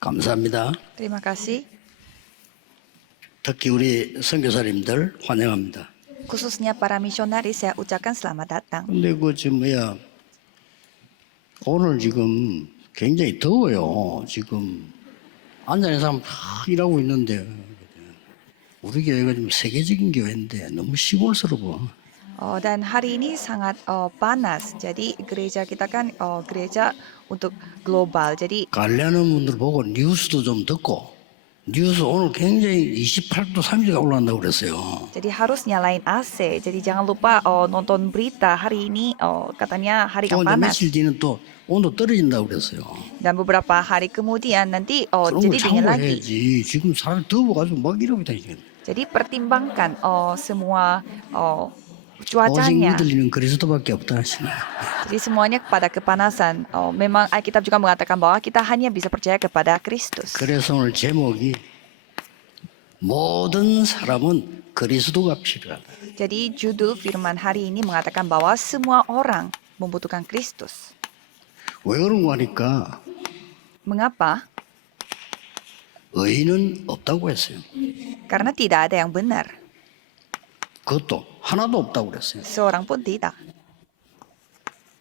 감사합니다. Terima kasih. 특히 우리 선교사님들 환영합니다. Khususnya para misionaris saya ucapkan selamat datang. 근데 오늘 지금 굉장히 더워요. 지금 앉아 있는 사람 다 일하고 있는데 우리 교회가 좀 세계적인 교회인데 너무 시골스러워. Dan hari ini sangat panas. Jadi gereja kita kan gereja untuk global. Jadi 관리하는 분들 보고 뉴스도 좀 듣고 뉴스 오늘 굉장히 28도 30도가 올라간다고 그랬어요. jadi harus nyalain AC. Jadi jangan lupa nonton berita hari ini katanya hari 또 yang 이제 panas. 며칠 뒤는 또 온도 떨어진다고 그랬어요. Dan beberapa hari kemudian nanti 그런 jadi 걸 dingin lagi. 참고해야지. 지금 사람 더워가지고 막 이러고 다니는. Jadi pertimbangkan semua 오직 cuacanya. 믿을리는 그리스도밖에 없다 하시네. Jadi semuanya kepada kepanasan. Memang Alkitab juga mengatakan bahwa kita hanya bisa percaya kepada Kristus. 그래서 오늘 제목이 모든 사람은 그리스도가 필요하다. Jadi judul firman hari ini mengatakan bahwa semua orang membutuhkan Kristus. 왜 그런 거 하니까 Mengapa? 의인은 없다고 했어요. Karena tidak ada yang benar. 그것도 하나도 없다고 그랬어요. Seorang pun tidak.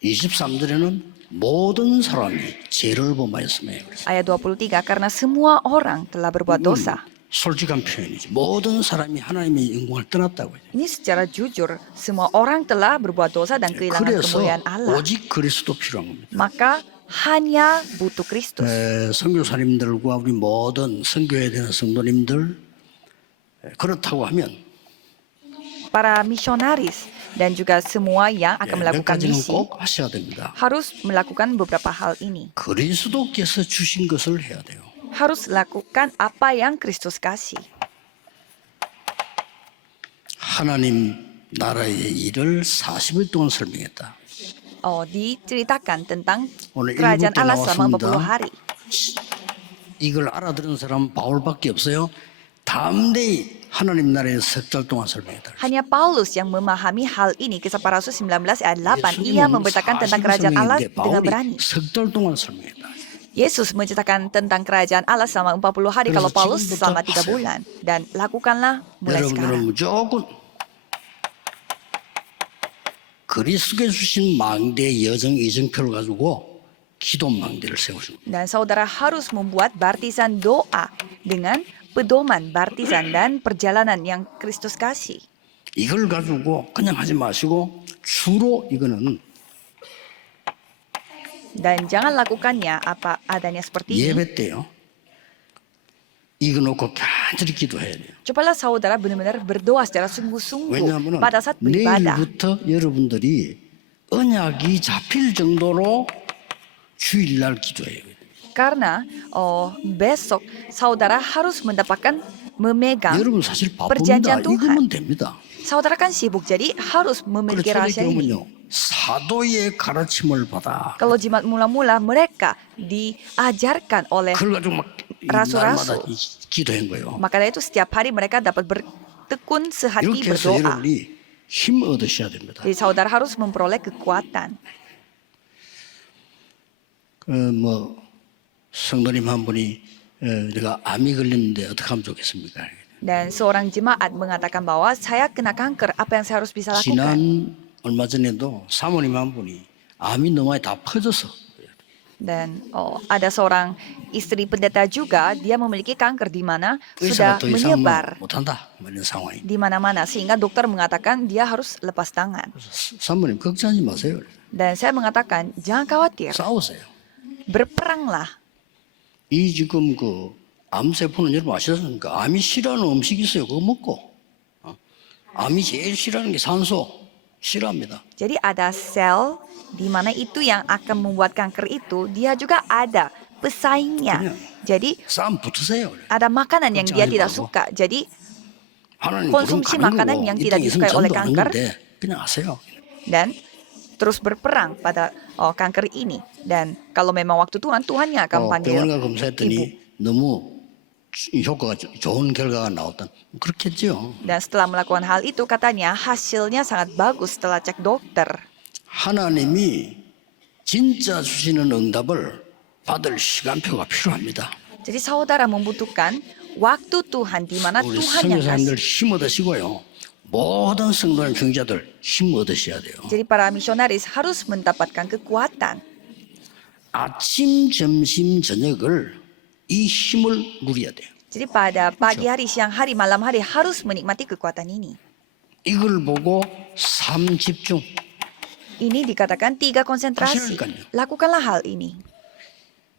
23절에는 모든 사람이 죄를 범하였음에 그랬어요. Ayat 23, karena semua orang telah berbuat dosa. 솔직한 표현이지. 모든 사람이 하나님의 영광을 떠났다고 해요. Ini secara jujur, semua orang telah berbuat dosa dan kehilangan 그래서 kemuliaan Allah. 오직 그리스도 필요한 겁니다. Maka hanya butuh Kristus. 선교사님들과 우리 모든 선교에 대한 성도님들 그렇다고 하면 Para misionaris dan juga semua yang akan 몇 melakukan 가지는 misi 꼭 하셔야 됩니다. harus melakukan beberapa hal ini. 그리스도께서 주신 것을 해야 돼요. Harus lakukan apa yang Kristus kasih. 하나님 나라의 일을 40일 동안 설명했다. Diceritakan tentang 오늘 kerajaan 1부 때 Allah selama 나왔습니다. 40 hari. 이걸 알아들은 사람 바울밖에 없어요. 담대히 하나님 나라의 석 달 동안 설명했다. Hanya Paulus yang memahami hal ini. Kisah Para Rasul 19 ayat 8. Ia memberitakan tentang kerajaan Allah dengan berani. 석달 동안 설명했다. Yesus menceritakan tentang kerajaan Allah selama 40 hari. Kalau Paulus selama 3 bulan. Dan lakukanlah mulai 여러분들은 sekarang. 무조건 그리스도께 주신 망대의 여정 이정표를 가지고 기도 망대를 세우십니다. Dan saudara harus membuat baptisan doa dengan pedoman baptisan dan perjalanan yang Kristus kasih. 이걸 가지고 그냥 하지 마시고 주로 이거는 Dan jangan lakukannya apa adanya seperti ini. 예배 때요. 이거 놓고 간절히 기도해야 돼요. Cobalah saudara benar-benar berdoa secara sungguh-sungguh 왜냐하면 pada saat beribadah. 내일부터 여러분들이 언약이 잡힐 정도로 주일날 기도해요. Karena besok saudara harus mendapatkan memegang 여러분 사실 바쁩니다. perjanjian Tuhan. 이거면 됩니다. Saudara kan sibuk, jadi harus memiliki rahasia ini. 초대교회는요 사도의 가르침을 받아. Kalau jemaat mula-mula mereka diajarkan oleh 그걸 가지고 막 rasul-rasul. 날마다 기도한 거예요. Maka dari itu setiap hari mereka dapat bertekun sehati 이렇게 해서 berdoa. 여러분이 힘 얻으셔야 됩니다. Jadi saudara harus memperoleh kekuatan. 성도님 한 분이 내가 암이 걸렸는데 어떻게 하면 좋겠습니까? Dan seorang jemaat mengatakan bahwa saya kena kanker, apa yang saya harus bisa lakukan? 지난 얼마 전에도 사모님 한 분이 암이 너무 많이 다 퍼져서 Dan ada seorang istri pendeta juga, dia memiliki kanker di mana 의사가 sudah 더 이상 menyebar 못한다 이런 상황이. di mana-mana sehingga dokter mengatakan dia harus lepas tangan. 사모님 걱정하지 마세요. Dan saya mengatakan jangan khawatir, 싸우세요. berperanglah. 이 지금 그 암세포는 여러분 아시잖습니까? 암이 싫어하는 음식이 있어요. 그거 먹고. 암이 제일 싫어하는 게 산소. 싫어합니다. Jadi ada sel di mana itu yang akan membuat kanker itu, dia juga ada pesaingnya. Jadi 싸움 붙으세요. ada makanan yang dia 걱정하지 tidak 말고. suka. Jadi 하나님 konsumsi 부름 가는 makanan 거고 yang 이 tidak 땅에 있으면 disukai oleh 전도하는 kanker 건데 그냥 하세요. dan terus berperang pada kanker ini. Dan kalau memang waktu Tuhan, Tuhan yang akan panggil 병원가 ibu. 검사했더니 너무 효과가 좋은 결과가 나왔다. 그렇겠죠. Dan setelah melakukan hal itu katanya hasilnya sangat bagus setelah cek dokter. 하나님이 진짜 주시는 응답을 받을 시간표가 필요합니다. Jadi saudara membutuhkan waktu Tuhan di mana 우리 Tuhan yang 선교사님들 kasih. 힘 얻으시고요. 모든 성도한 형제들 힘 얻으셔야 돼요. Jadi para misionaris harus mendapatkan kekuatan. 아침, 점심, 저녁을 이 힘을 누려야 돼요. Jadi pada pagi hari, siang hari, malam hari harus menikmati kekuatan ini. 이걸 보고 삶 집중. Ini dikatakan 3 konsentrasi. 하시라니까요. Lakukanlah hal ini.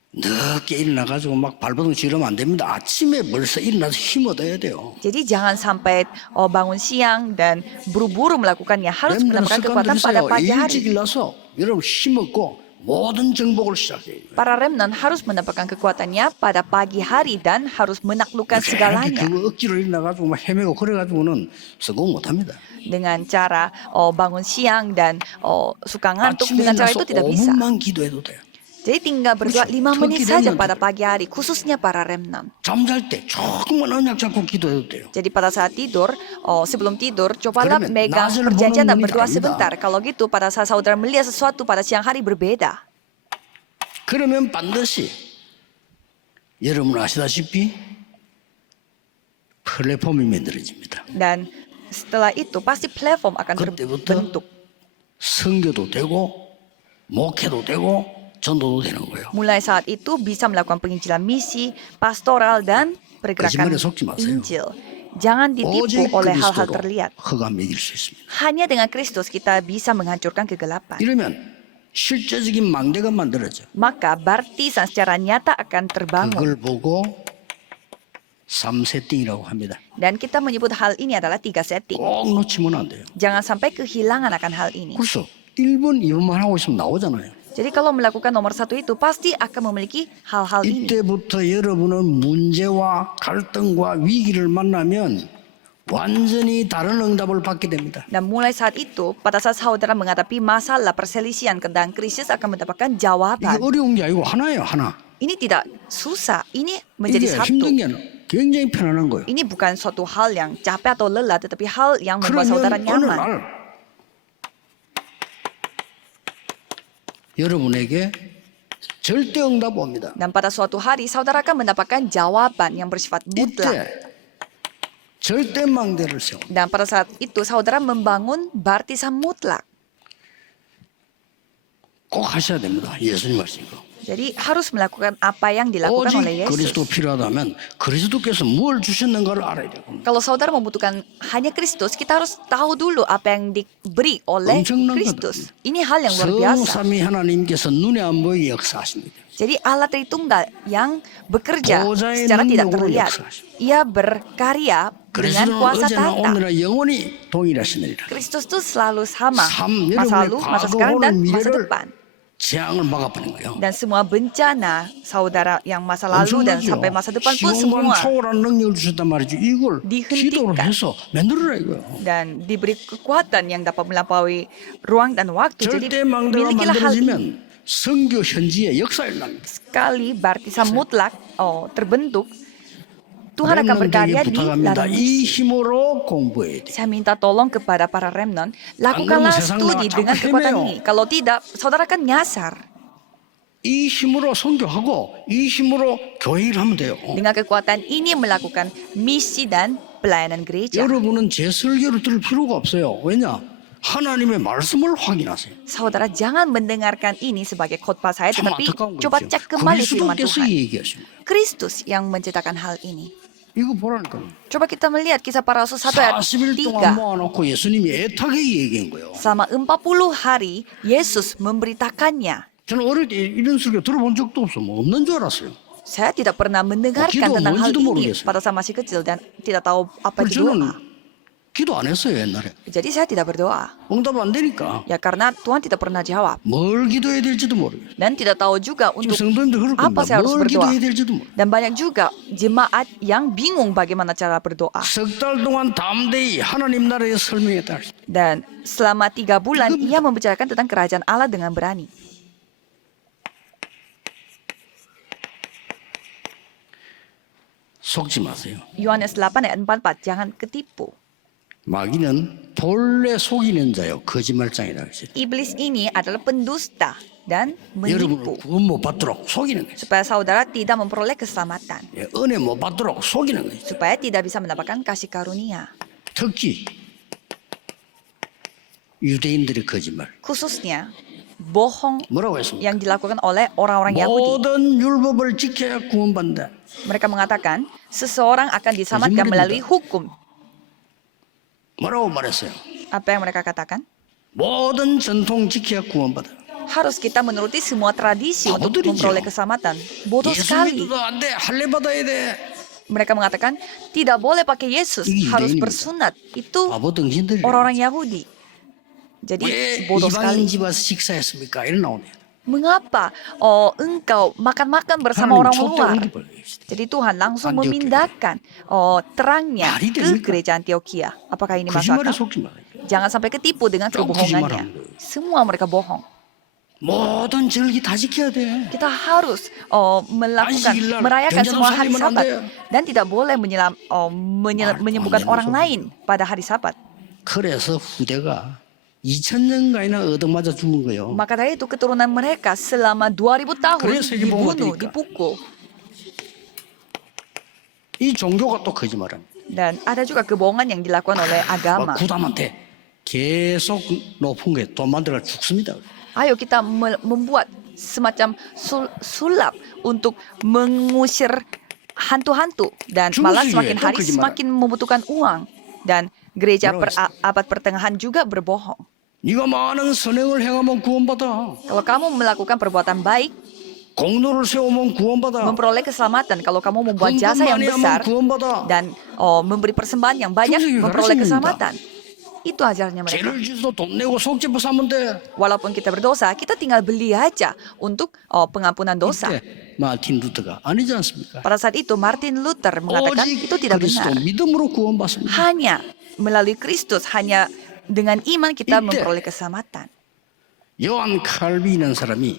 늦게 일어나가지고 막 발버둥 지르면 안 됩니다. 아침에 벌써 일어나서 힘 얻어야 돼요. Jadi jangan sampai bangun siang dan buru-buru melakukannya. Harus 여러분들은 mendapatkan 습관 kekuatan pada 들이세요. pagi hari. 일찍 일어나서 여러분 힘 얻고 모든 정복을 시작해요. Para remnant harus mendapatkan kekuatannya pada pagi hari dan harus menaklukkan 이렇게 segalanya. 그거 억지로 일어나가지고 막 헤매고 그래가지고는 성공 못합니다. Dengan cara bangun siang dan suka ngantuk, 아침에 dengan cara 일어나서 itu tidak bisa. 5분만 gido해도 돼요. Jadi tinggal berdoa 5 menit Turki saja remnant. pada pagi hari, khususnya para remnant. 잠잘 때 조금만 언약 잡고 기도해도 돼요. Jadi pada saat tidur, sebelum tidur, cobalah 그러면 megang 낮을 perjanjian 보는 dan 눈이 berdoa 다릅니다. sebentar. Kalau gitu, pada saat saudara melihat sesuatu pada siang hari berbeda. 그러면 반드시 여러분 아시다시피 플랫폼이 만들어집니다. Dan setelah itu, pasti platform akan 그때부터 terbentuk. 선교도 되고 목회도 되고 전도도 되는 거예요. Mulai saat itu bisa melakukan penginjilan misi, pastoral, dan pergerakan 거짓말에 속지 마세요. Injil. Jangan ditipu 오직 oleh hal-hal 그리스도로 terlihat. 허가 맺을 수 있습니다. Hanya dengan Kristus kita bisa menghancurkan kegelapan. 이러면 실제적인 망대가 만들어져. Maka baptisan secara nyata akan terbangun. 그걸 보고 3세팅이라고 합니다. Dan kita menyebut hal ini adalah 3 setting. 꼭 놓치면 안 돼요. Jangan sampai kehilangan akan hal ini. 그래서 1번, 2번만 하고 있으면 나오잖아요. Jadi kalau melakukan nomor 1 itu pasti akan memiliki hal-hal ini. 이때부터 여러분은 문제와 갈등과 위기를 만나면 완전히 다른 응답을 받게 됩니다. Dan mulai saat itu, pada saat saudara menghadapi masalah perselisihan dan krisis akan mendapatkan 이게 jawaban. 어려운 게 아니고 하나예요, 하나. Ini tidak susah, ini menjadi 이게 satu. 힘든 게 아니라 굉장히 편안한 거예요. Ini bukan suatu hal yang capek atau lelah, tetapi hal yang membuat saudara 그러면 어느 nyaman. 날 여러분에게 절대 응답 옵니다. Dan pada suatu hari, saudara akan mendapatkan jawaban yang bersifat mutlak. 이때 절대 망대를 세워. Dan pada saat itu, saudara membangun baptisan mutlak. 꼭 하셔야 됩니다. 예수님 하시고. Jadi harus melakukan apa yang dilakukan 오직 oleh 그리스도 Yesus. 필요하다면 그리스도께서 뭘 주셨는가를 알아야 되고. Kalau saudara membutuhkan hanya Kristus, kita harus tahu dulu apa yang diberi oleh 엄청난 Kristus. Ini hal yang luar biasa. 성삼위 하나님께서 눈에 안 보이게 역사하십니다. Jadi Allah Tritunggal yang bekerja 보좌의 secara tidak 능력으로 terlihat. 역사하십니다. Ia berkarya dengan 그리스도는 kuasa 어제나 tahta. 오늘나 영원히 동일하시느니라. Kristus itu selalu sama. 삶, Masa 여러분의 lalu, masa 과거, sekarang, dan 오늘, masa 미래를 depan. 재앙을 막아버린 거예요. Dan semua bencana saudara yang masa lalu dan 엄청나죠. sampai masa depan pun 시공간 semua 초월한 능력을 주셨단 말이죠. 이걸 dihentikan. 기도를 해서 만들어라 이거예요. dan diberi kekuatan yang dapat melampaui ruang dan waktu. Jadi 절대 망대가 milikilah hal ini. 만들어지면 선교 현지에 역사를 납니다. Sekali baptisan mutlak terbentuk, Tuhan akan berkarya 렘넌트에게 di 부탁합니다. dalam 이 misi. 힘으로 공부해야 돼. Saya minta tolong kepada para remnant, lakukanlah 그러면 세상 studi 나가 dengan 자꾸 kekuatan 헤매요. ini. Kalau tidak, saudara akan nyasar. 이 힘으로 선교하고 이 힘으로 교회 일하면 돼요. Dengan kekuatan ini melakukan misi dan pelayanan gereja. 여러분은 제 설교를 들을 필요가 없어요. 왜냐? 하나님의 말씀을 확인하세요. Saudara jangan mendengarkan ini sebagai khotbah saya, 참 tetapi 안타까운 coba 거죠. cek kembali firman 그리스도께서 Tuhan. 얘기하신 거예요. Kristus yang menciptakan hal ini. 이거 보라니까요. Coba kita melihat kisah para rasul 1 ayat 40일 동안 3. 모아놓고 예수님이 애타게 얘기한 거예요. Selama 40 hari, Yesus memberitakannya. 저는 어릴 때 이런 설교 들어본 적도 없어. 뭐 없는 줄 알았어요. Saya tidak pernah mendengarkan 기도 tentang hal 뭔지도 ini 모르겠어요. pada saya masih kecil dan tidak tahu apa 그래서 itu 저는 doa. 기도 안 했어요 옛날에. Jadi saya tidak berdoa. 응답 안 되니까 Ya karena Tuhan tidak pernah jawab. 뭘 기도해야 될지도 모르겠어요. Dan tidak tahu juga 지금 untuk 성도님들 그럴 apa 겁니다. saya harus 뭘 berdoa. 기도해야 될지도 모르겠어요. Dan banyak juga jemaat yang bingung bagaimana cara berdoa. 석 달 동안 담대히 하나님 나라에 설명했다. Dan selama 3 bulan ia membicarakan tentang kerajaan Allah dengan berani. 속지 마세요. Yohanes 8 ayat 44, jangan ketipu. 마귀는 본래 속이는 자요 거짓말장이라 그랬어요. Iblis ini adalah pendusta dan 여러분을 menipu 구원 못 받도록 속이는 거죠. supaya saudara tidak memperoleh keselamatan, 예, 은혜 못 받도록 속이는 거죠. supaya tidak bisa mendapatkan kasih karunia. 특히 유대인들의 거짓말. Khususnya bohong 뭐라고 했습니까? yang dilakukan oleh orang-orang Yahudi. 모든 율법을 지켜야 구원받는다. Mereka mengatakan seseorang akan diselamatkan melalui hukum. 뭐라고 말했어요? Apa yang mereka katakan? 모든 전통 지켜야 구원받아. Harus kita menuruti semua tradisi untuk Bodoh memperoleh dia. keselamatan. Bodoh 예수 sekali. 믿어도 안 돼. 할례 받아야 돼. Mereka mengatakan tidak boleh pakai Yesus, Ini harus yudain입니다. bersunat. Itu 바보 등신들이. orang-orang Yahudi. Jadi 왜 bodoh sekali. 이방인 집 와서 식사했습니까? 이런 나오네요. Mengapa engkau makan-makan bersama 하나님 orang 촛대 luar? 옮겨버려요. Jadi Tuhan langsung Antioquia. memindahkan terangnya Mari ke 됩니까? gereja Antioquia. Apakah ini masuk 거짓말에 akal? 속지 말아요. Jangan sampai ketipu dengan Jangan kebohongannya. 거짓말하는 거예요. Semua mereka bohong. 모든 절기 다 지켜야 돼. Kita harus melakukan, 안식일날 merayakan 병자도 semua hari 살리면 안 Sabat 돼요. dan tidak boleh menyembuhkan 말도 안 orang 되는 lain pada hari Sabat. 그래서 후대가 2000년간이나 얻어맞아 죽은 거예요. Maka dari itu keturunan mereka selama 2000 tahun 그래서 이게 뭐가 dibunuh, 되니까? dipukul. 이 종교가 또 거짓말합니다. Dan ada juga kebohongan yang dilakukan oleh agama. 구담한테 계속 높은 거에 돈 만들어 죽습니다. Ayo kita membuat semacam sulap untuk mengusir hantu-hantu dan malah Jujur, semakin itu hari gimana? semakin membutuhkan uang dan gereja Terus? abad pertengahan juga berbohong. 네가 많은 선행을 행하면 구원받아. Kalau kamu melakukan perbuatan baik, 공로를 세우면 구원받아. memperoleh keselamatan. Kalau kamu membuat 헌금 jasa yang 많이 besar 하면 구원받아. dan memberi persembahan yang banyak, Jujur, memperoleh harus keselamatan. Itu ajarnya mereka. 죄를 지어서 돈 내고 속죄부 사면 돼. Walaupun kita berdosa, kita tinggal beli aja untuk pengampunan dosa. 이때 마틴 루터가 아니지 않습니까? Pada saat itu Martin Luther mengatakan 오직 itu tidak 그리스도 benar. 믿음으로 구원받습니다. Hanya melalui Kristus, hanya dengan iman kita 이때 memperoleh keselamatan. 요한 칼빈이라는 사람이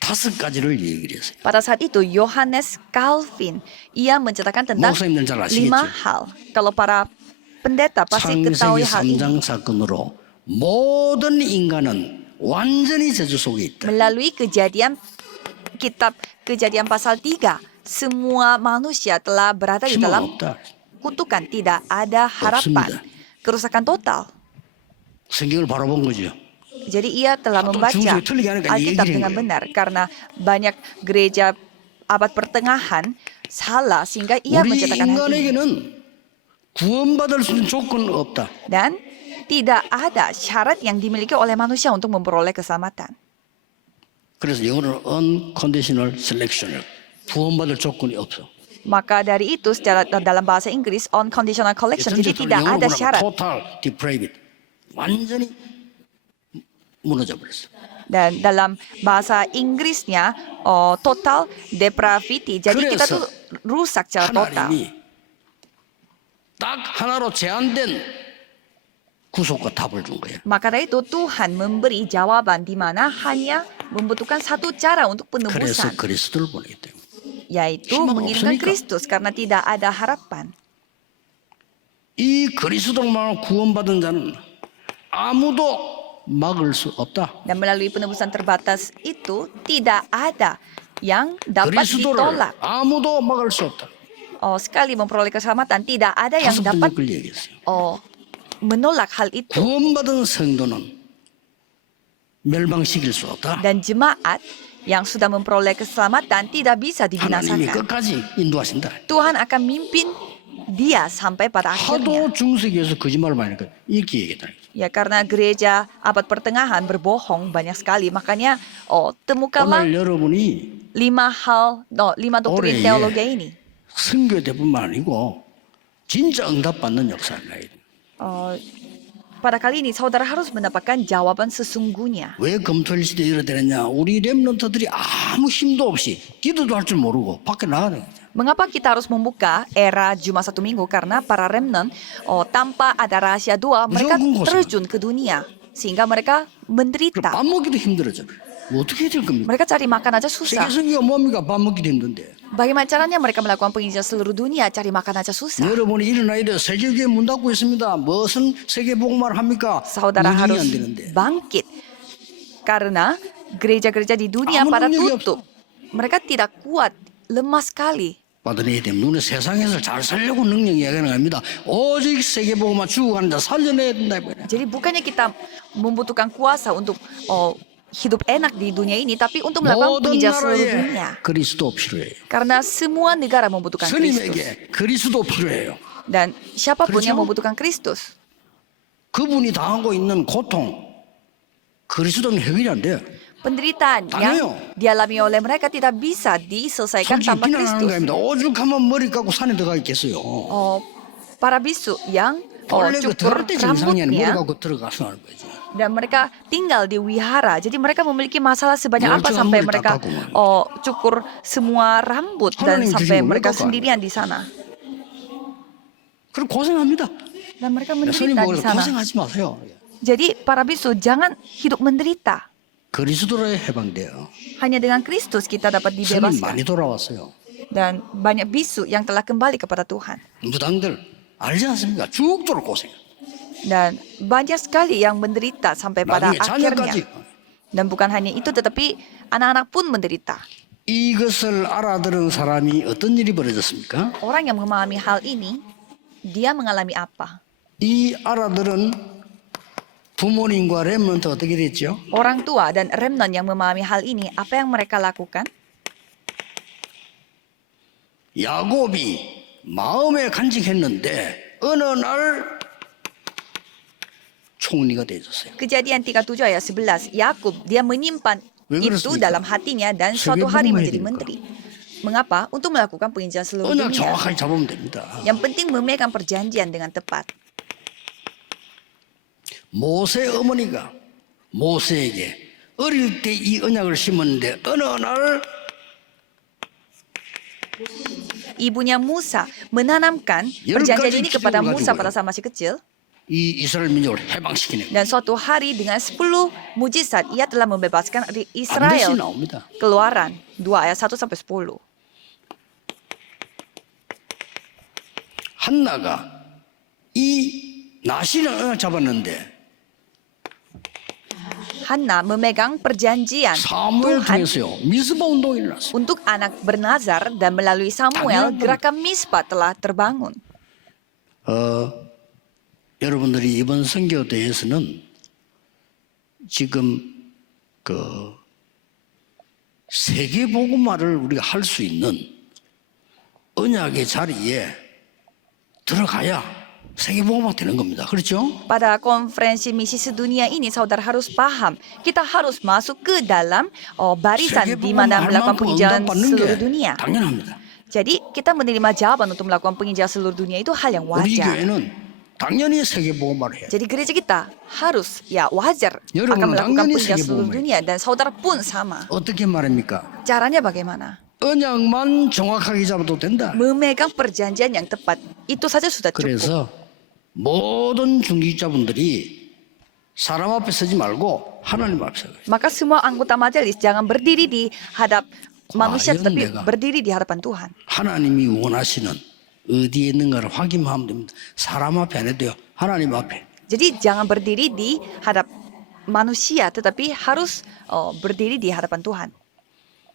5가지를 얘기를 했어요. Pada saat itu Yohanes Calvin ia menceritakan tentang 목사님들 잘 5 아시겠죠? hal. Kalau para pendeta pasti 창세기 ketahui hal ini. 3장 사건으로 모든 인간은 완전히 저주 속에 있다. Melalui kitab Kejadian pasal 3, semua manusia telah berada di 희망 dalam 없다. kutukan, tidak ada harapan, kerusakan total. 성경을 바라본 거죠. Jadi ia telah Atau membaca jujur, 틀리게 하니까 Alkitab 얘기를 dengan 해요. benar karena banyak gereja abad pertengahan salah sehingga ia 우리 menceritakan hal ini. 인간에게는 구원받을 수 있는 조건은 없다. Dan tidak ada syarat yang dimiliki oleh manusia untuk memperoleh keselamatan. 그래서 영어로는 unconditional selection을 구원받을 조건이 없어. Maka dari itu secara dalam bahasa Inggris unconditional collection, jadi tidak ada syarat. total depraved. 완전히 무너져 버렸어. Dan dalam bahasa Inggrisnya total depravity. Jadi kita tuh rusak secara total. 하나님이 딱 하나로 제한된 구속과 답을 준 거예요. Maka dari itu Tuhan memberi jawaban di mana hanya membutuhkan satu cara untuk 그래서 penebusan, 그리스도를 보내기 때문에. yaitu 희망 mengirimkan 없으니까. Kristus karena tidak ada harapan. 이 그리스도만 구원받은 자는 아무도 막을 수 없다. Dan melalui penebusan terbatas itu tidak ada yang dapat 그리스도를 ditolak. 아무도 막을 수 없다. Sekali memperoleh keselamatan, tidak ada yang 다섯 번 dapat 그걸 얘기했어요. menolak hal itu. 구원받은 성도는 멸망시킬 수 없다. Dan jemaat yang sudah memperoleh keselamatan tidak bisa 하나님이 dibinasakan. 끝까지 인도하신다. Tuhan akan mimpin dia sampai pada akhirnya. 하도 중세기에서 거짓말을 많이 하니까 이렇게 얘기했다. Ya karena gereja abad pertengahan berbohong banyak sekali. Makanya temukanlah 오늘 여러분이 5 doktrin 올해 teologi ini. 선교대뿐만 아니고 진짜 응답받는 역사를 해야 돼. Pada kali ini saudara harus mendapatkan jawaban sesungguhnya. 왜 검토일 시대에 이러되느냐? 우리 렘넌트들이 아무 힘도 없이 기도도 할 줄 모르고 밖에 나가는 거죠. Mengapa kita harus membuka era Jumat Satu Minggu? Karena para remnant tanpa ada rahasia doa, mereka terjun ke dunia sehingga mereka menderita. 밥 먹기도 힘들어져. 어떻게 해야 될 겁니까? Mereka cari makan aja susah. 세계 선교가 뭡니까? 밥 먹기도 힘든데. Bagaimana caranya mereka melakukan penginjilan seluruh dunia? Cari makan aja susah. 여러분이 일어나야 돼. 세계교회 문 닫고 있습니다. 무슨 세계복음을 합니까? Saudara 운영이 harus 안 되는데. bangkit. Karena gereja-gereja di dunia 아무 pada 능력이 tutup. Mereka tidak kuat, lemah sekali. 받아내야 되면 눈에 세상에서 잘 살려고 능력이 이야기하는 겁니다. 오직 세계복음만 죽어가는 자 살려내야 된다. Jadi bukannya kita membutuhkan kuasa untuk hidup enak di dunia ini, tapi untuk melakukan 모든 penginjilan seluruh dunia. 나라에 그리스도 필요해요. Karena semua negara membutuhkan Kristus. 스님에게 그리스도 필요해요. Dan siapapun yang 그렇죠? membutuhkan Kristus. 그분이 당하고 있는 고통, 그리스도는 해결이 안 돼요. Penderitaan Ayo. yang dialami oleh mereka tidak bisa diselesaikan 솔직히 tanpa 비난하는 Kristus. 겁니다. 오죽하면 머리 깎고 산에 들어가 있겠어요. Para bisu yang 원래 그 cukur 들어갈 때 정상이 아니라 머리 rambutnya 깎고 들어가서 하는 거죠. dan mereka tinggal di wihara. Jadi mereka memiliki masalah sebanyak apa 멀쩡한 sampai 머리 mereka 다 깎고 cukur semua rambut dan 하나님 sampai 주시고 mereka 깎아요. sendirian di sana. 그럼 고생합니다. Dan mereka 스님 menderita di 보고 sana. 고생하지 마세요. Jadi para bisu jangan hidup menderita. 그리스도로 해방돼요. Hanya dengan Kristus kita dapat 스님 dibebaskan. 많이 돌아왔어요. Dan banyak bisu yang telah kembali kepada Tuhan. 무당들 알지 않습니까? 죽도록 고생. Dan banyak sekali yang menderita sampai pada 나중에 akhirnya. 자녀까지. Dan bukan hanya itu, tetapi anak-anak pun menderita. 이것을 알아들은 사람이 어떤 일이 벌어졌습니까? Orang yang memahami hal ini, dia mengalami apa? 이 알아들은 부모님과 렘넌트 어떻게 됐죠? Orang tua dan remnant yang memahami hal ini, apa yang mereka lakukan? 야곱이 마음에 간직했는데 어느 날 총리가 되었어요. Kejadian 37 ayat 11, Yakub dia menyimpan 왜 itu 그렇습니까? dalam hatinya dan suatu hari menjadi menteri. Mengapa? Untuk melakukan penginjilan seluruh 언약 dunia. 정확하게 잡으면 됩니다. Yang penting memegang perjanjian dengan tepat. 모세 어머니가 모세에게 어릴 때 이 언약을 심었는데 어느 날 Ibunya Musa menanamkan perjanjian ini kepada Musa pada saat masih kecil. 이 이스라엘 민족을 해방시키는 Dan suatu hari dengan 10 mujizat ia telah membebaskan 반드시 Israel. 나옵니다. Keluaran 2 ayat 1 sampai 10. 한나가 이 나시를 언약 잡았는데 Hana memegang perjanjian 사무엘 Tuhan 통해서요 미스바 운동이 일어났어요. untuk anak bernazar dan melalui Samuel 당연한 gerakan Mispa telah terbangun. 여러분들이 이번 선교대회에서는 지금 그 세계복음화를 우리가 할 수 있는 언약의 자리에 들어가야 세계복음화 되는 겁니다. 그렇죠? Pada konferensi misi sedunia ini saudara harus paham, kita harus masuk ke dalam barisan di mana melakukan penginjilan seluruh dunia. 당연합니다. Jadi kita menerima jawaban untuk melakukan penginjilan seluruh dunia itu hal yang 우리 wajar. 교회는 당연히 세계복음화를 해요. Jadi gereja kita harus wajar 여러분은 akan melakukan 당연히 penginjilan seluruh 세계복음을 dunia dan saudara pun sama. 어떻게 말합니까? Caranya bagaimana? 언약만 정확하게 잡아도 된다. Memegang perjanjian yang tepat. Itu saja sudah cukup. 그래서 모든 중직자분들이 사람 앞에 서지 말고 하나님 앞에 서요. Maka semua anggota majelis jangan berdiri di hadap manusia, 과연 tetapi 내가 berdiri di hadapan Tuhan. 하나님이 원하시는 어디에 있는가를 확인하면 됩니다. 사람 앞에 안 해도요. 하나님 앞에. Jadi jangan berdiri di hadap manusia, tetapi harus berdiri di hadapan Tuhan.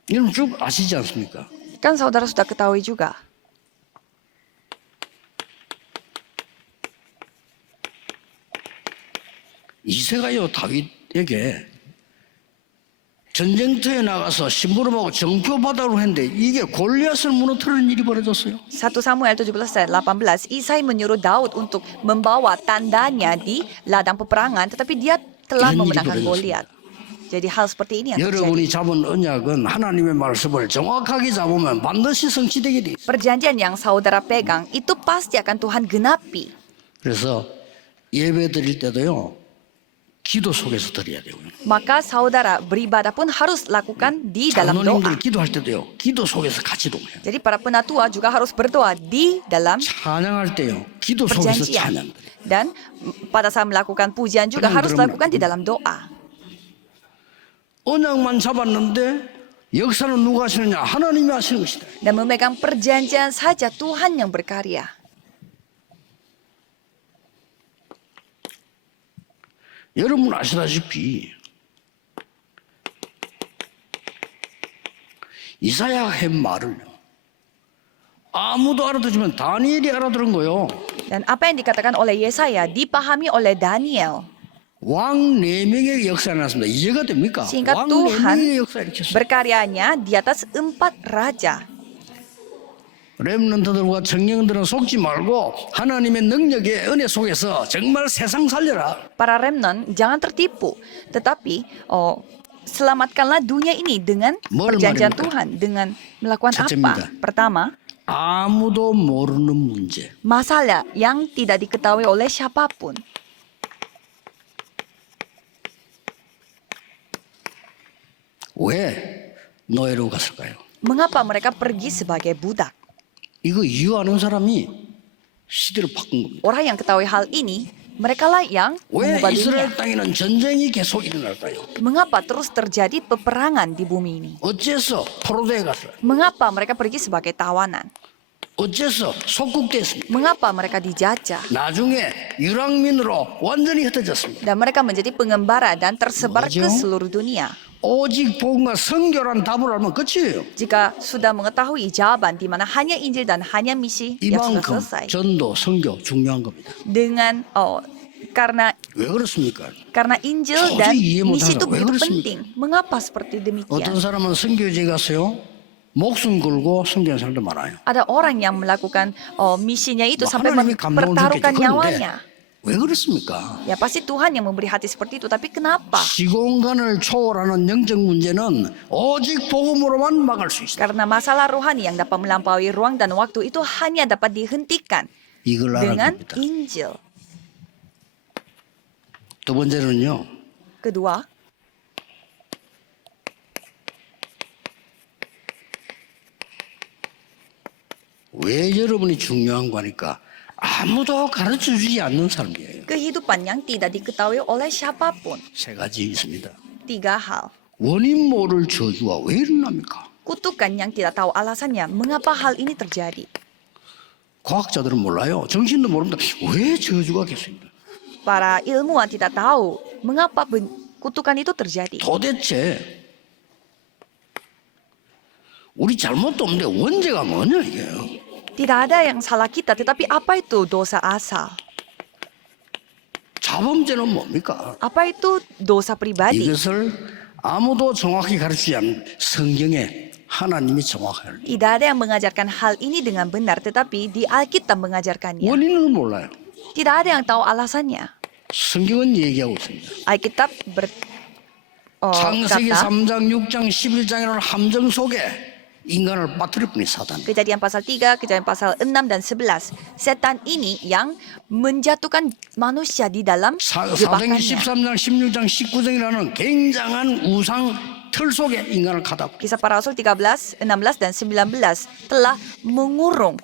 여러분 쭉 아시지 않습니까? Kan saudara sudah ketahui juga. 이새가요 다윗에게 전쟁터에 나가서 심부름하고 정표받아로 했는데 이게 골리앗을 무너뜨리는 일이 벌어졌어요. 1 Samuel 17 ayat 18, Isai menyuruh Daud untuk membawa tandanya di ladang peperangan, tetapi dia telah 이런 일이 memenangkan 벌어졌습니다. Goliat. Jadi hal seperti ini yang terjadi. 여러분이 잡은 언약은 하나님의 말씀을 정확하게 잡으면 반드시 성취되게 돼 있어요. Perjanjian yang saudara pegang itu pasti akan Tuhan genapi. 그래서 예배 드릴 때도요. 기도 속에서 드려야 되고요. Maka saudara beribadah pun harus lakukan di dalam doa. 장로님들 기도할 때도요. 기도 속에서 같이 동해요. Jadi para penatua juga harus berdoa di dalam 찬양할 때요. 기도 속에서 perjanjian. 찬양. Dan pada saat melakukan pujian juga harus lakukan di dalam doa. 언약만 잡았는데 역사는 누가 하시느냐? 하나님이 하시는 것이다. Dan memegang perjanjian saja Tuhan yang berkarya. 여러분 아시다시피 이사야가 한 말을요, 아무도 알아듣지만 다니엘이 알아들은 거요. Dan apa yang dikatakan oleh Yesaya dipahami oleh Daniel. 왕 4명의 역사가 났습니다. 이해가 됩니까? Sehingga 왕 Tuhan 4명의 역사 일으켰어요. berkaryanya di atas 4 raja. 렘넌트들과 청년들은 속지 말고 하나님의 능력의 은혜 속에서 정말 세상 살려라. Para remnant jangan tertipu, tetapi selamatkanlah dunia ini dengan 뭘 perjanjian 말입니까? Tuhan, dengan melakukan 첫째입니다. apa? Pertama, 아무도 모르는 문제. masalah yang tidak diketahui oleh siapapun. 왜 노예로 갔을까요? Mengapa mereka pergi sebagai budak? 이거 이유 아는 사람이 시대를 바꾼 겁니다. Orang yang ketahui hal ini, merekalah yang 왜 mengubah dunia. 이스라엘 땅에는 전쟁이 계속 일어날까요? Mengapa terus terjadi peperangan di bumi ini? 어째서 포로대에 갔어요? Mengapa mereka pergi sebagai tawanan? 어째서 속국됐습니까? Mengapa mereka dijajah? 나중에 유랑민으로 완전히 흩어졌습니다. Dan mereka menjadi pengembara dan tersebar ke 뭐죠? seluruh dunia. 오직 복음과 성교란 답을 알면 끝이에요. Jika sudah mengetahui jawaban di mana hanya Injil dan hanya misi yang sudah 이만큼 selesai. 전도, 성교 중요한 겁니다. Dengan karena 왜 그렇습니까? Injil 도저히 dan 이해 못하는 misi itu 왜 begitu 그렇습니까? penting. Mengapa seperti 어떤 demikian? 사람은 선교지에 갔어요. 목숨 걸고 성교한 사람도 많아요. Ada orang yang melakukan misinya itu 뭐 sampai 하나님이 감동을 mempertaruhkan 줬겠죠. nyawanya. 그런데 왜 그렇습니까? Ya pasti Tuhan yang memberi hati seperti itu. Tapi kenapa? 시공간을 초월하는 영적 문제는 오직 복음으로만 막을 수 있어요. Karena masalah rohani yang dapat melampaui ruang dan waktu itu hanya dapat dihentikan 이걸 dengan 알아야 됩니다. Injil. 두 번째는요. Kedua, 왜 여러분이 중요한 거니까 아무도 가르쳐 주지 않는 사람이에요. kehidupan yang tidak diketahui oleh siapapun. 세 가지 있습니다. 3 hal. 원인 모를 저주가 왜 일어납니까? Kutukan yang tidak tahu alasannya. Mengapa hal ini terjadi? 과학자들은 몰라요. 정신도 모릅니다. 왜 저주가 계속 있나? Para ilmuwan tidak tahu mengapa kutukan itu terjadi. 도대체 우리 잘못도 없는데 원죄가 뭐냐 이게? Tidak ada yang salah kita, tetapi apa itu dosa asal? 자범죄는 뭡니까? Apa itu dosa pribadi? 이것을 아무도 정확히 가르치지 않는 성경에 하나님이 정확하게 알려요. Tidak ada yang mengajarkan hal ini dengan benar, tetapi di Alkitab mengajarkannya. 원인은 몰라요. Tidak ada yang tahu alasannya. 성경은 얘기하고 있습니다. Alkitab 창세기 berkata, 3장, 6장, 11장이라는 함정 속에 인간을 빠뜨릴 뿐이 사단. Kejadian pasal 3, kejadian pasal 6 dan 11. Setan ini yang menjatuhkan manusia di dalam 사도행전 jebakannya. 13장, 16장, 19장이라는 굉장한 우상 틀 속에 인간을 가다. Kisah para Rasul 13, 16 dan 19 telah mengurung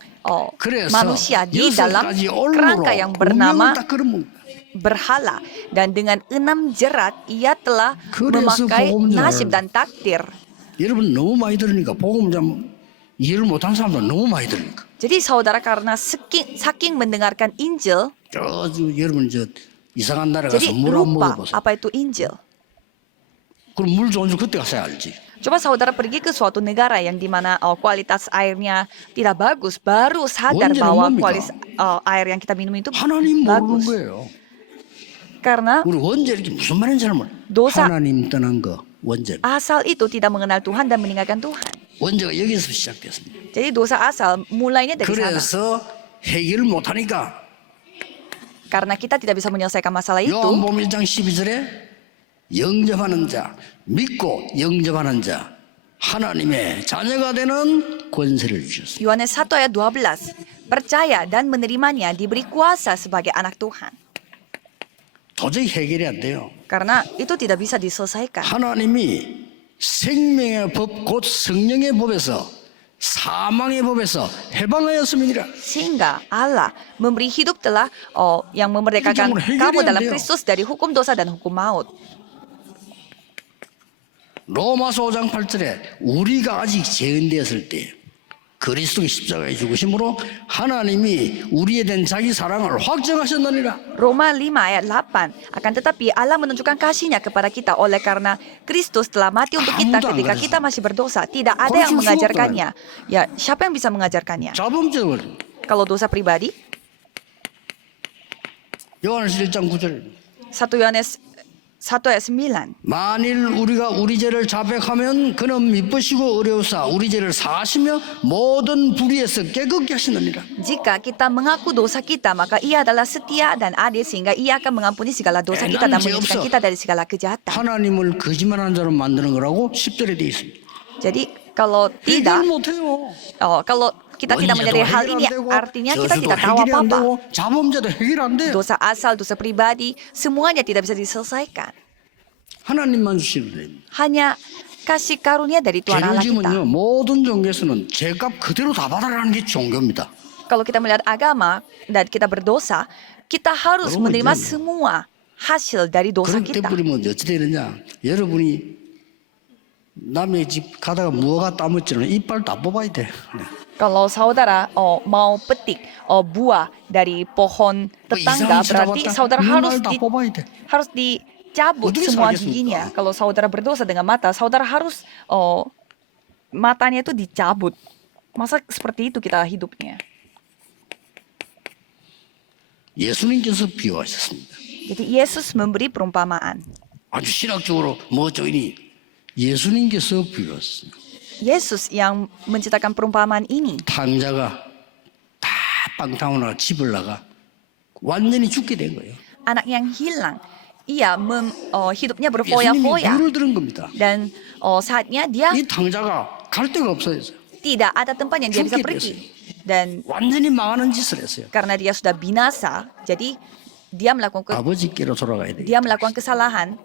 그래서 manusia di dalam 6가지 kerangka 얼룩으로 yang bernama 운명을 다 끌어먹는 거예요. berhala, dan dengan 6 jerat ia telah 그래서 memakai 복음자를- nasib dan takdir. 여러분 너무 많이 들으니까 복음 좀 이해를 못한 사람들 너무 많이 들으니까. Jadi saudara, karena saking mendengarkan Injil, 여러분 이상한 나라 가서 jadi 물 안 lupa 먹어보세요. apa itu Injil. 그럼 물 좋은 줄 그때 가서 알지. Coba saudara pergi ke suatu negara yang dimana kualitas airnya tidak bagus, baru sadar 원죄는 bahwa 뭡니까? kualitas air yang kita minum itu 하나님 모르는 bagus. 거예요. Karena 우리 원죄 이렇게 무슨 말인지 잘 몰라. 도사- 하나님 떠난 거 원죄. asal itu tidak mengenal Tuhan dan meninggalkan Tuhan. 원죄가 여기서 시작됐습니다. Jadi dosa asal mulainya dari sana. 그래서 해결을 못하니까 Karena kita tidak bisa menyelesaikan masalah itu, 요한복음 1장 12절에 영접하는 자, 믿고 영접하는 자, 하나님의 자녀가 되는 권세를 주셨어요. Yohanes 1 ayat 12, percaya dan menerimanya diberi kuasa sebagai anak Tuhan. 도저히 해결이 안 돼요. Karena itu tidak bisa diselesaikan. 하나님이 생명의 법, 곧 성령의 법에서 사망의 법에서 해방하였음이니라. Sehingga Allah memberi hidup telah yang memerdekakan Itu jangan kamu dalam hegeria, Kristus dari hukum dosa dan hukum maut. 로마서 5장 8절에 우리가 아직 죄인되었을 때 그리스도의 십자가에 죽으심으로 하나님이 우리에 대한 자기 사랑을 확정하셨느니라. Roma 5 ayat 8. Akan tetapi Allah menunjukkan kasih-Nya kepada kita oleh karena Kristus telah mati untuk kita Kamu ketika tak kita masih berdosa. Tidak ada Kau yang susu mengajarkannya. Ya, siapa yang bisa mengajarkannya? 자범죄를 Kalau dosa pribadi, 요한일서 1장 9절 1 Yohanes 1 ayat 9. 만일 우리가 우리 죄를 자백하면 그는 미쁘시고 의로우사 우리 죄를 사하시며 모든 불의에서 깨끗게 하시느니라. Jika kita mengaku dosa kita, maka Ia adalah setia dan adil sehingga Ia akan mengampuni segala dosa kita dan menyucikan kita dari segala kejahatan. 하나님을 거짓말하는 자로 만드는 거라고 10절에 되어 있습니다. Jadi kalau tidak, 해결 못해요. kalau kita tidak menyadari hal ini, artinya kita tidak tahu apa-apa. 자범죄도 해결 안 돼요. Dosa asal, dosa pribadi, semuanya tidak bisa diselesaikan. 하나님만 주시는 됩니다. Hanya kasih karunia dari Tuhan Allah 죄를 kita. 지으면요 모든 종교에서는 죄값 그대로 다 받아라는 게 종교입니다. Kalau kita melihat agama dan kita berdosa, kita harus Kalau menerima jangan. semua hasil dari dosa 그렇게 kita. 버리면 어찌 되느냐? 여러분이 남의 집 가다가 무화과 따먹지는 이빨 다 뽑아야 돼. 네. Kalau saudara mau petik buah dari pohon tetangga, berarti saudara harus harus dicabut Betul semua saja, giginya. Kalau saudara berdosa dengan mata, saudara harus matanya itu dicabut. Masa seperti itu kita hidupnya? 예수님께서 비유하셨습니다. Jadi Yesus memberi perumpamaan. 아주 신학적으로 뭐저니 예수님께서 비유하셨습니다. Yesus yang menciptakan perumpamaan ini. 탕자가 다 빵타고 나가 집을 나가 완전히 죽게 된 거예요. Anak yang hilang, ia hidupnya 예수님이 berfoya-foya 비유를 들은 겁니다. dan saatnya dia 이 탕자가 갈 데가 없어졌어요. tidak ada tempat yang dia bisa Jungkit pergi. Dan 완전히 망하는 짓을 했어요. karena dia sudah binasa, jadi dia melakukan 아버지께로 돌아가야 돼. dia melakukan kesalahan,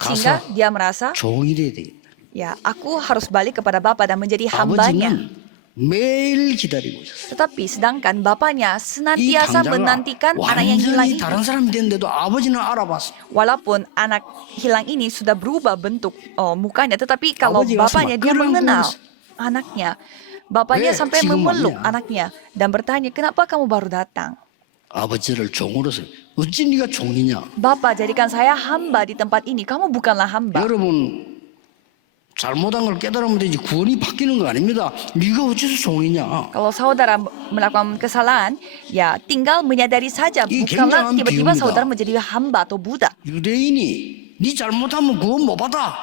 sehingga dia merasa, 종이 돼야 되겠다. ya aku harus balik kepada Bapa dan menjadi hambanya. 아버지는 매일 기다리고 있었어요. Tetapi sedangkan bapaknya 이 senantiasa 탕자가 menantikan anak yang hilang 완전히 ini. 다른 사람이 됐는데도 아버지는 알아봤어요. Walaupun anak hilang ini sudah berubah bentuk mukanya, tetapi kalau 아버지가 bapaknya dia 그러면 mengenal 그랬어요. anaknya, bapaknya 왜 sampai 지금 memeluk 왔냐? anaknya dan bertanya, kenapa kamu baru datang? 아버지를 종으로서 어찌 네가 종이냐? Bapak, jadikan saya hamba di tempat ini, kamu bukanlah hamba. 여러분 잘못한 걸 깨달으면 되지 구원이 바뀌는 거 아닙니다. 네가 어째서 종이냐? Kalau saudara melakukan kesalahan, ya tinggal menyadari saja, 이 bukanlah 굉장한 tiba-tiba 비유입니다. saudara menjadi hamba atau budak. 유대인이 네 잘못하면 구원 못 받아.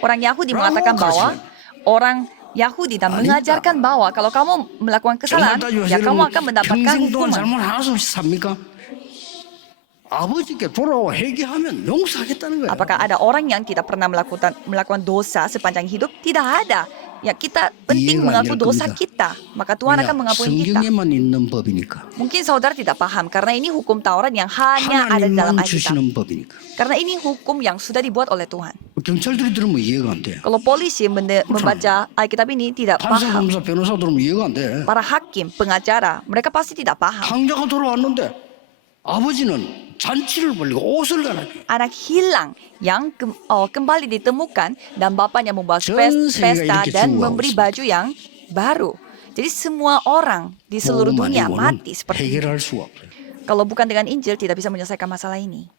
Orang Yahudi Ramu mengatakan bahwa kasih. orang Yahudi dan Anika. mengajarkan bahwa kalau kamu melakukan kesalahan, ya kamu akan mendapatkan 평생 동안 hukuman. 잘못 하나도 없이 삽니까? 아버지께 돌아와 회개하면 용서하겠다는 거예요. Apakah ada orang yang tidak pernah melakukan dosa sepanjang hidup? Tidak ada. Ya kita penting 이해가 안 mengaku 될 dosa 겁니다. kita, maka Tuhan akan mengampuni kita. 성경에만 있는 법이니까. Mungkin saudara tidak paham karena ini hukum Taurat yang hanya ada di dalam 하나님만 Alkitab. 주시는 법이니까. Karena ini hukum yang sudah dibuat oleh Tuhan. 경찰들이 들으면 이해가 안 돼. Kalau polisi membaca Alkitab ini tidak 판사, paham. 검사, 변호사 들으면 이해가 안 돼. Para hakim, pengacara, mereka pasti tidak paham. 탕자가 돌아왔는데 아버지는 잔치를 벌리고 옷을 갈아입혀. Anak hilang yang kembali ditemukan dan bapaknya membuat 전 pesta 세계가 이렇게 dan 죽어가고 memberi 있습니다. baju yang baru. Jadi semua orang di seluruh 복음 dunia 아니고는 mati seperti ini. 해결할 수가 없어요. Kalau bukan dengan Injil tidak bisa menyelesaikan masalah ini.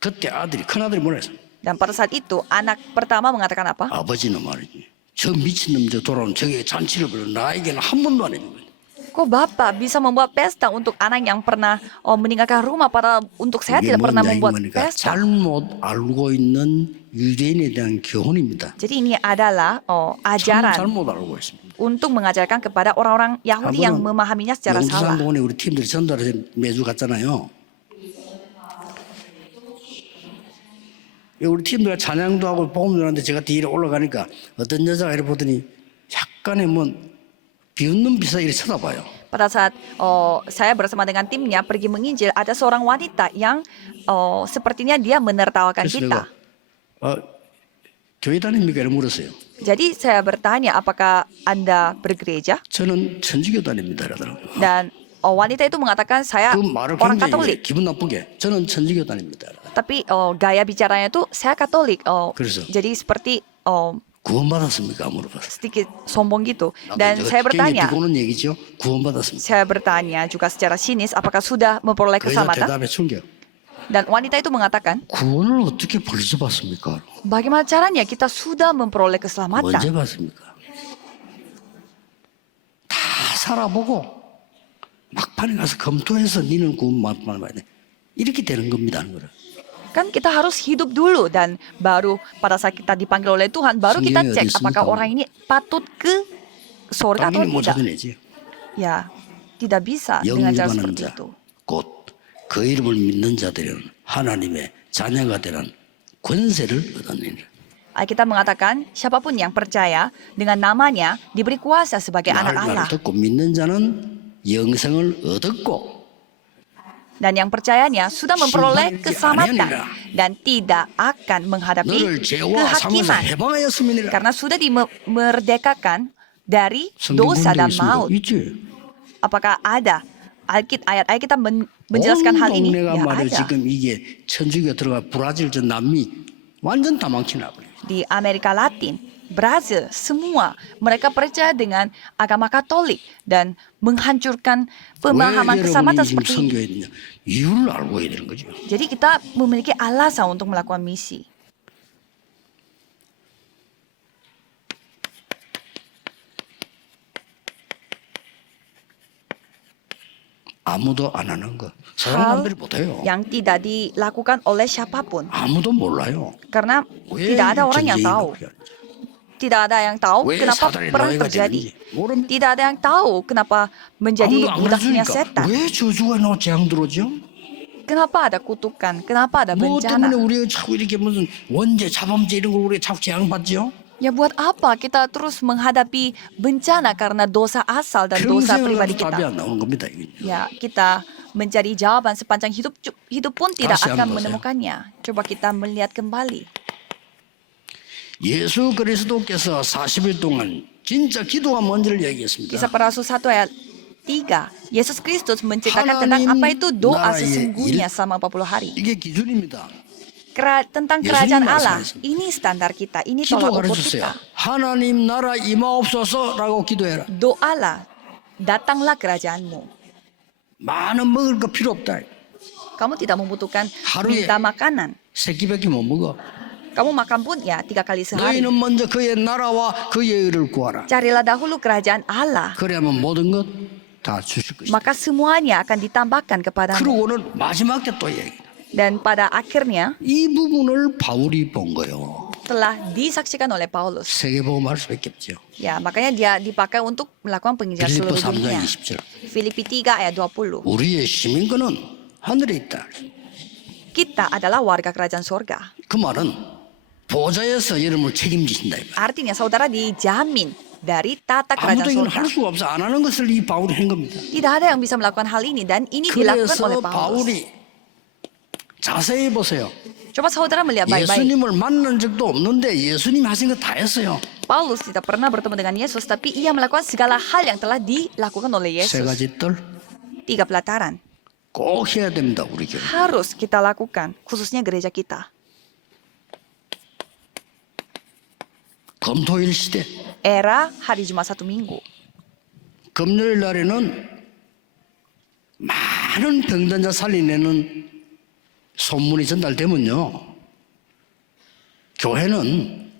그때 큰아들이 뭐라 했어요? Dan pada saat itu anak pertama mengatakan apa? 아버지는 말이지. 저 미친놈 저 돌아온 저게 잔치를 벌여 나에게는 한 번도 안 해준 거예요. Kok bapak bisa membuat pesta untuk anak yang pernah meninggalkan rumah, padahal untuk saya 이게 tidak pernah 뭔 membuat 얘기입니까? pesta. 잘못 알고 있는 유대인에 대한 교훈입니다. Jadi ini adalah 참 ajaran 잘못 알고 있습니다. untuk mengajarkan kepada orang-orang Yahudi yang memahaminya secara salah. 영주산동원에 우리 팀들이 전달해서 매주 갔잖아요. 우리 팀들 찬양도 하고 복음도 하는데 제가 뒤에 올라가니까 어떤 여자가 이렇게 보더니 약간의 뭐 비웃는 비슷하게 이렇게 쳐다봐요. Pada saat saya bersama dengan timnya pergi menginjil, ada seorang wanita yang sepertinya dia menertawakan 그래서 kita. 내가 교회 다닙니까? 이렇게 물었어요. Jadi saya bertanya, apakah Anda bergereja? 저는 천주교 다닙니다. 이러더라고요. Dan wanita itu mengatakan saya 그 말을 orang 굉장히 Katolik. 기분 나쁘게 저는 천주교 다닙니다. Tapi gaya bicaranya itu saya Katolik. 그래서 Jadi seperti 구원받았습니까? 물어봤어요. sedikit sombong gitu. 나도 Dan 이제 saya 굉장히 bertanya, 비꼬는 얘기죠. 구원받았습니까? saya bertanya juga secara sinis, apakah sudah memperoleh 그 여자 keselamatan? 대답에 충격. Dan wanita itu mengatakan, 구원을 어떻게 벌써 받습니까? bagaimana caranya kita sudah memperoleh 언제 keselamatan? 받습니까? 다 살아보고 막판에 가서 검토해서 니는 구원 받아야 돼. 이렇게 되는 겁니다. 하는 거를. Kan kita harus hidup dulu dan baru pada saat kita dipanggil oleh Tuhan, baru kita 성경에 cek 어디 apakah 있습니까? orang ini patut ke surga atau 당연히 못 tidak. 찾아내지. Ya, tidak bisa dengan cara 영접하는 seperti 자, itu. 곧 그 이름을 믿는 자들은 하나님의 자녀가 되는 권세를 얻었느니라. Alkitab mengatakan, siapapun yang percaya dengan namanya diberi kuasa sebagai anak Allah. 말을 듣고 믿는 자는 영생을 얻었고 Dan yang percayanya sudah memperoleh 심판이지 keselamatan 아니하니라. dan tidak akan menghadapi 너를 죄와 상에서 kehakiman 해방하였음이니라. karena sudah dimerdekakan dari 성경 dosa 그런 데 dan 있습니다. maut. 있지. Apakah ada ayat Alkitab menjelaskan 온 hal ini? 동네가 Ya 말이야 ada. 지금 이게 천주교가 들어가 브라질 저 남미 완전 다 망치나 버려. Di Amerika Latin, Brazil, semua mereka percaya dengan agama Katolik dan menghancurkan pemahaman 왜 keselamatan 여러분이 지금 seperti ini. 선교해야 되냐? 이유를 알고 해야 되는 거죠. Jadi kita memiliki alasan untuk melakukan misi. 아무도 안 하는 거. Hal 사람들이 못해요. yang tidak dilakukan oleh siapapun. 아무도 몰라요. Karena 왜 tidak ada orang yang 전쟁이 tahu. 그렇게 하는지. Tidak ada yang tahu 왜 kenapa 사단의 perang 노예가 terjadi. 되는지 모릅니다. Tidak ada yang tahu kenapa menjadi 아무도 안 budaknya 그러니까 setan. 왜 저주가 너 재앙 들어오죠? Kenapa ada kutukan? Kenapa ada 뭐 bencana? 때문에 우리가 자꾸 이렇게 무슨 원죄, 자범죄 이런 걸 우리가 자꾸 재앙 받죠? Ya buat apa kita terus menghadapi bencana karena dosa asal dan dosa 평생을 pribadi 가도 답이 kita? 안 나오는 겁니다. 이게. Ya, kita mencari jawaban sepanjang hidup pun tidak 다시 akan 한번 보세요. menemukannya. Coba kita melihat kembali. 예수 그리스도께서 40일 동안 진짜 기도가 뭔지를 얘기했습니다. Kisah para Rasul 1 ayat 3. Yesus Kristus menceritakan tentang 하나님 apa itu doa 나라의 sesungguhnya selama 40 hari. 이게 기준입니다. Tentang 예수님 kerajaan Allah. 말씀하셨습니다. Ini standar kita, ini 기도 tolak ukur 가르쳤어요. kita. 하나님 나라 임하옵소서라고 기도해라. Doalah, datanglah kerajaanmu. 많은 먹을 거 필요 없다. Kamu tidak membutuhkan 하루에 minta makanan. 세 끼밖에 못 먹어. Kamu makan pun ya 3 kali sehari. 너희는 먼저 그의 나라와 그의 의를 구하라. Carilah dahulu kerajaan Allah, 그래야만 모든 것 다 주실 것이다. maka semuanya akan ditambahkan kepadamu. 그러고는 마지막 게 또 얘기. Dan pada akhirnya 이 부분을 바울이 본 거예요. telah disaksikan oleh Paulus. 세계복음할 수밖에 없죠. Ya, makanya dia dipakai untuk melakukan penginjilan 빌립보 seluruh 3장 dunia. 20절. Filipi 3 ayat 20. 우리의 시민권은 하늘에 있다. Kita adalah warga kerajaan sorga. 그 말은 보좌에서 여러분을 책임지신다. 이 말. Artinya saudara dijamin dari tata kerajaan 아무도 이건 sorga. 할 수가 없어. 안 하는 것을 이 바울이 한 겁니다. Tidak ada yang bisa melakukan hal ini dan ini dilakukan oleh 그래서 Paulus. 바울이 자세히 보세요. Coba saudara melihat baik-baik. 예수님을 만난 적도 없는데 예수님이 하신 거 다 했어요. Paulus tidak pernah bertemu dengan Yesus, tapi ia melakukan segala hal yang telah dilakukan oleh 세 Yesus. 가지 뜰 3 pelataran 꼭 해야 됩니다. 우리 교회. harus kita lakukan, khususnya gereja kita. 검토일 시대. Era hari Jumat 1 Minggu. 금요일 날에는 많은 병든 자 살리내는 소문이 전달되면요. 교회는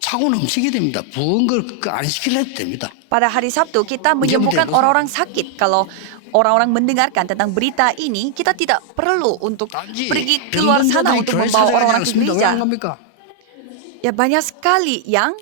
차고 넘치게 됩니다. 부은 걸 안 시키려 해도 됩니다. Pada hari Sabtu kita menyembuhkan orang-orang sakit. Kalau orang-orang mendengarkan tentang berita ini, kita tidak perlu untuk 단지 pergi keluar 병든 sana 자들이 untuk 교회 membawa 찾아가지 orang-orang ke 않습니다. 왜 gereja. 안 갑니까? Ya banyak sekali yang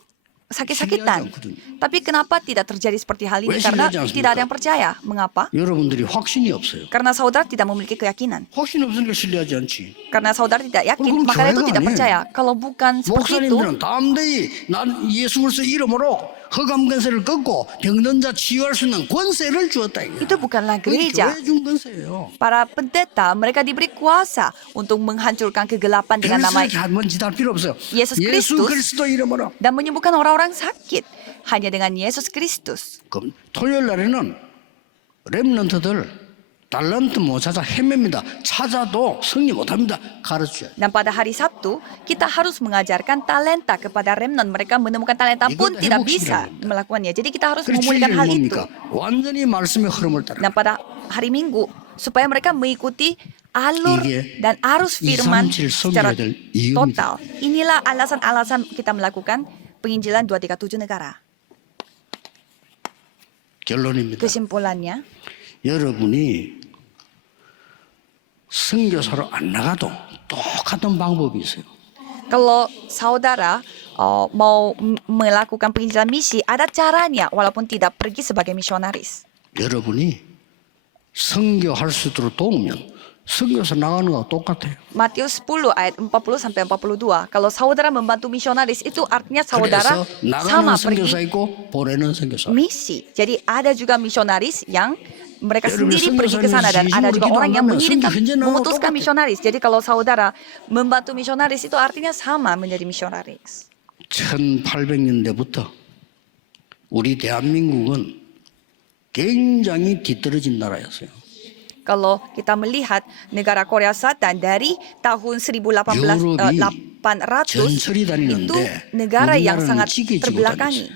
sakit-sakitan. 신뢰하지 않거든요. Tapi kenapa tidak terjadi seperti hal ini? 왜 Karena 신뢰하지 않습니까? tidak ada yang percaya. Mengapa? 여러분들이 확신이 없어요. Karena saudara tidak memiliki keyakinan. 확신이 없으니까 신뢰하지 않지. Karena saudara tidak 그럼 yakin, maka itu 교회가 tidak 아니에요. percaya. Kalau bukan seperti itu, 목사님들은 담대히 난 예수 그리스도 이름으로 흑암 권세를 꺾고 병든 자 치유할 수 있는 권세를 주었다. 이거야. itu bukanlah 그게 gereja. 교회 준 권세예요. Para pendeta, mereka diberi kuasa untuk menghancurkan kegelapan dengan nama 별스럽게 한번 짓할 필요 없어요. 예수 예수 그리스도. 그리스도 이름으로. dan menyembuhkan orang-orang sakit hanya dengan Yesus Kristus. 그럼 토요일 날에는 렘넌트들 달란트 못 찾아 헤맵니다. 찾아도 승리 못합니다. 가르쳐요. Dan pada hari Sabtu, kita harus mengajarkan talenta kepada remnant. Mereka menemukan talenta pun 이건 tidak 회복시키라는 bisa 겁니다. melakukannya. Jadi kita harus 그래서 memulihkan 주일은 hal itu. 뭡니까? 완전히 말씀의 흐름을 따라. Dan pada hari Minggu, supaya mereka mengikuti alur 이게 dan arus firman 237 secara 섬겨야 될 이유입니다. total. Inilah alasan-alasan kita melakukan penginjilan 237 negara. 결론입니다. Kesimpulannya, 여러분이 선교사로 안 나가도 똑같은 방법이 있어요. kalau saudara mau melakukan penginjilan misi, ada caranya walaupun tidak pergi sebagai misionaris. 여러분이 선교할 수 있도록 도우면 선교사 나가는 거하고 똑같아요. Matius 10 ayat 40 sampai 42. Kalau saudara membantu misionaris itu artinya saudara 그래서 나가는 sama 선교사 pergi 있고 보내는 선교사. misi. Jadi ada juga misionaris yang mereka 여러분, sendiri pergi ke sana dan ada juga 선교사는 orang yang 기도 안 하면 mengirimkan 선교 현재 memutuskan 똑같아요. misionaris. Jadi kalau saudara membantu misionaris itu artinya sama menjadi misionaris. 1800년대부터 우리 대한민국은 굉장히 뒤떨어진 나라였어요. Kalau kita melihat negara Korea Selatan dari tahun 1800 전설이 다니는데 itu negara yang 우리나라는 sangat 지키지 terbelakangi.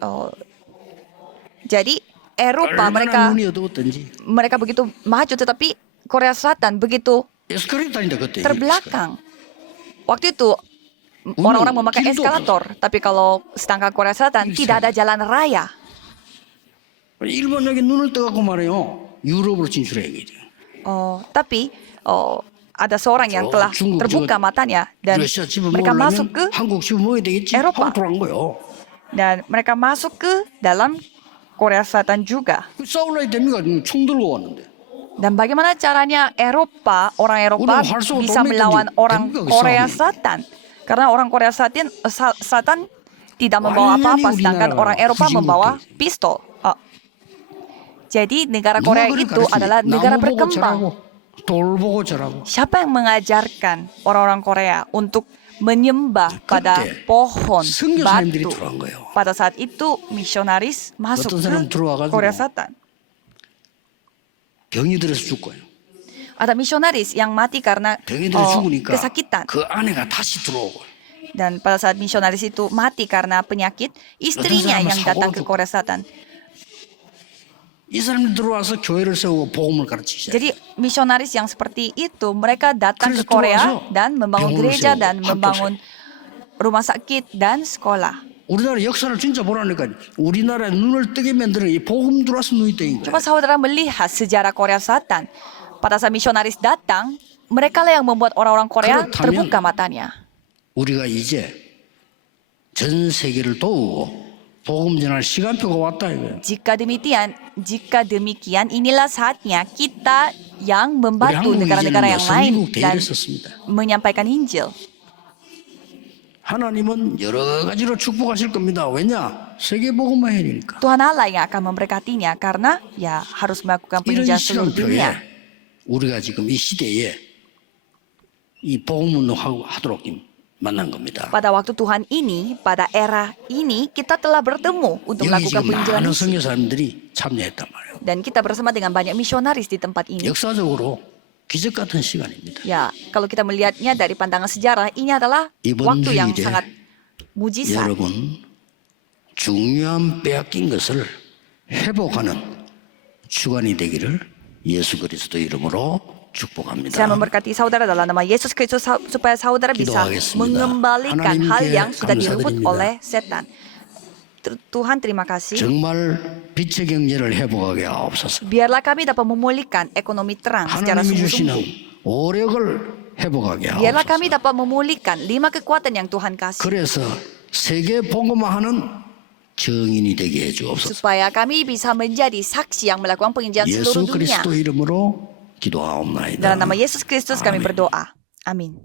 못하겠어요. Jadi Eropa 얼마나 눈이 어두웠던지. mereka begitu maju, tetapi Korea Selatan begitu 에스컬레이터 다니다 그때. terbelakang. Waktu itu orang-orang memakai 길도 eskalator, tapi kalau sedangkan Korea Selatan 길이 tidak ada jalan raya. 일본 여기 눈을 떠갖고 말해요. 유럽으로 진출해야겠죠. Tapi ada seorang yang telah 중국 terbuka matanya dan 러시아 집을 mereka 먹으려면 masuk ke 한국 집을 먹어야 되겠지. 에로파. 하고 돌아간 거예요. dan mereka masuk ke dalam Korea Selatan juga. 싸울라 됩니까? 총 들고 왔는데. Dan bagaimana caranya orang Eropa 우리는 활쏘고 bisa 동맹 melawan 던지고 orang 됩니까, 그 Korea 싸움이? Selatan? Karena orang Korea Selatan tidak membawa 완전히 apa-apa, sedangkan 우리나라 orang Eropa 후진국이지. membawa pistol. Jadi negara Korea 누가 그걸 itu 가르치니? adalah negara 나무 보고 berkembang. 절하고, 돌 보고 절하고. Siapa yang mengajarkan orang-orang Korea untuk menyembah pada pohon 선교사님들이 batu? 들어간 거예요. Pada saat itu misionaris masuk 어떤 사람 ke 들어와가지고 Korea Selatan. 병이 들어서 죽고요. Ada misionaris yang mati karena 병이 들어 죽으니까 kesakitan. 그 아내가 다시 들어오고. Dan pada saat misionaris itu mati karena penyakit, istrinya 사람은 yang datang 사고로 ke Korea Selatan. 이 사람이 들어와서 교회를 세우고 복음을 가르치시죠. Jadi misionaris yang seperti itu mereka datang ke 그래서 Korea 들어와서 dan membangun 병원을 gereja 세우고 dan 학교 membangun rumah sakit dan sekolah. 우리나라 역사를 진짜 보라니까 우리나라에 눈을 뜨게 만드는 이 복음 들어와서 눈이 뜨인 거예요. Coba saudara melihat sejarah Korea Selatan. Pada saat misionaris datang, mereka lah yang membuat orang-orang Korea 그렇다면 terbuka matanya. 우리가 이제 전 세계를 도우고 복음 전할 시간표가 왔다 이거예요. Jika demikian, inilah saatnya kita yang 우리 membantu 한국 negara-negara yang lain 선진국 dan 대회를 썼습니다. menyampaikan Injil. 하나님은 여러 가지로 축복하실 겁니다. 왜냐? 세계 복음만 해야 되니까. Tuhan Allah yang akan memberkatinya karena ya harus melakukan 이런 penginjilan seluruh dunia. 시간표에 우리가 지금 이 시대에 이 복음 운동하도록 만난 겁니다. Pada waktu Tuhan ini, pada era ini, kita telah bertemu untuk 여기 melakukan 지금 penginjilan 많은 misi. 선교사님들이 참여했단 말이에요. Dan kita bersama dengan banyak misionaris di tempat ini. 역사적으로 기적 같은 시간입니다. Ya, kalau kita melihatnya dari pandangan sejarah, ini adalah 이번 waktu yang 주일에 sangat mujizat. 여러분 중요한 빼앗긴 것을 회복하는 주간이 되기를 예수 그리스도 이름으로 축복합니다. Saya memberkati saudara dalam nama Yesus Kristus supaya saudara bisa 기도하겠습니다. mengembalikan hal 하나님께 yang sudah direbut 감사드립니다. oleh setan. Tuhan terima kasih. 정말 빛의 경제를 회복하게 하옵소서. Biarlah kami dapat memulihkan ekonomi terang secara 하나님이 주시는 sungguh-sungguh. 오력을 회복하게 Biarlah kami 하옵소서. dapat memulihkan 5 kekuatan yang Tuhan kasih. 그래서 세계 복음화하는 정인이 되게 해주옵소서. Supaya kami bisa menjadi saksi yang melakukan penginjilan seluruh 예수 dunia. 그리스도 이름으로 기도하옵나이다. Dalam nama Yesus Kristus kami 아멘. berdoa. Amin.